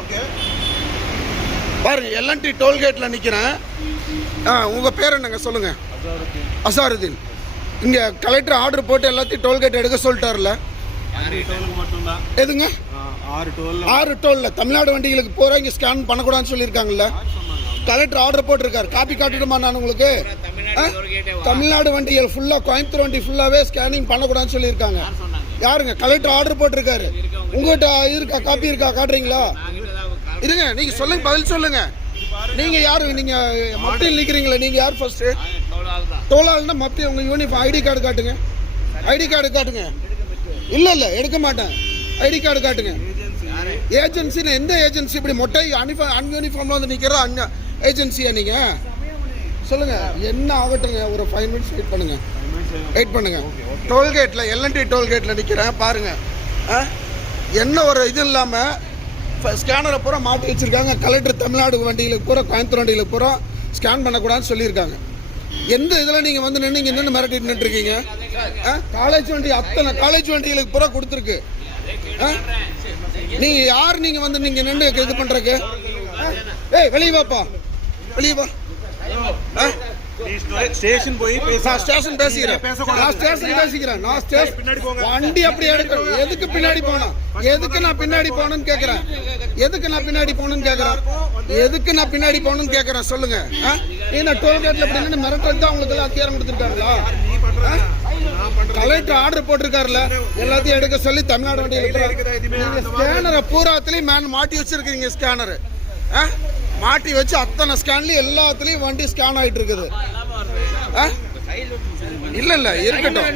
Okay பாருங்க, L&T டோல்கேட்டில் நிற்கிறேன். உங்கள் பேர் என்னங்க சொல்லுங்கள்? அசாருதீன். இங்கே கலெக்டர் ஆர்டர் போட்டு எல்லாத்தையும் டோல்கேட் எடுக்க சொல்லிட்டார்ல. எதுங்க? 6 டோலில் தமிழ்நாடு வண்டிகளுக்கு பூரா இங்கே ஸ்கேன் பண்ணக்கூடாதுன்னு சொல்லியிருக்காங்கல்ல. கலெக்டர் ஆர்டர் போட்டிருக்காரு. காப்பி காட்டிடுமா நான் உங்களுக்கு? தமிழ்நாடு வண்டிகள் ஃபுல்லாக, கோயம்புத்தூர் வண்டி ஃபுல்லாகவே ஸ்கேனிங் பண்ணக்கூடாதுன்னு சொல்லியிருக்காங்க. யாருங்க? கலெக்டர் ஆர்டர் போட்டிருக்காரு. உங்கள்கிட்ட இருக்கா? காப்பி இருக்கா? காட்டுறீங்களா? இருங்க, நீங்கள் சொல்லுங்க, பதில் சொல்லுங்க. நீங்கள் யாரு? நீங்கள் மத்தியில் நிற்கிறீங்களா? நீங்கள் யார் ஃபர்ஸ்ட்டு? தோலாள்னா மத்திய உங்கள் யூனிஃபார்ம் ஐடி கார்டு காட்டுங்க. ஐடி கார்டு காட்டுங்க. இல்லை எடுக்க மாட்டேன். ஐடி கார்டு காட்டுங்க. ஏஜென்சின்னு எந்த ஏஜென்சி? இப்படி மொட்டை அன்யூனிஃபார்மில் வந்து நிற்கிற ஏஜென்சியா நீங்கள்? சொல்லுங்கள், என்ன ஆகட்டுங்க. ஒரு 5 minutes வெயிட் பண்ணுங்க. டோல்கேட்டில், எல்என்டி டோல்கேட்டில் நிற்கிறேன். பாருங்கள், என்ன ஒரு இது இல்லாமல் ஸ்கேனரை பூரா மாட்டி வச்சுருக்காங்க. கலெக்டர் தமிழ்நாடு வண்டிகளுக்கு பூரா, கோயம்புத்தூர் வண்டிகளுக்கு பூரா ஸ்கேன் பண்ணக்கூடாதுன்னு சொல்லியிருக்காங்க. எந்த இதில் நீங்கள் வந்து நின்று என்னென்ன மிரட்டிட்டு நின்றுருக்கீங்க? காலேஜ் வண்டி, அத்தனை காலேஜ் வண்டிகளுக்கு பூரா கொடுத்துருக்கு. நீங்கள் யார்? நீங்கள் வந்து நீங்கள் நின்று இது பண்ணுறக்கு? வெளியே வாப்பா, வெளியே வா. ஸ்டேஷன் போய் ஸ்டேஷன் பேசிக்கிறேன். வண்டி அப்படி எடுக்கணும். எதுக்கு பின்னாடி போனோம்? எதுக்கு நான் பின்னாடி போகணும்னு கேட்குறேன். எதுக்கு நான் பின்னாடி போகணும்னு கேட்குறேன். சொல்லுங்க. ஏன்னா டோல்கேட்டில் இப்படி மிரட்டல் தான் உங்களுக்கு எல்லாம் அதிகாரம் கொடுத்துருக்காங்களா? கலெக்டர் ஆர்டர் போட்டிருக்காருல, எல்லாத்தையும் எடுக்க சொல்லி தமிழ்நாடு வண்டியில் ஸ்கேனரை பூராத்துலேயும் மாட்டி வச்சிருக்கீங்க. ஸ்கேனரு மாட்டி வச்சு அத்தனை ஸ்கேன்லயும் எல்லாத்துலயும் வண்டி ஸ்கேன் ஆயிட்டு இருக்குது. இல்ல இருக்கட்டும்.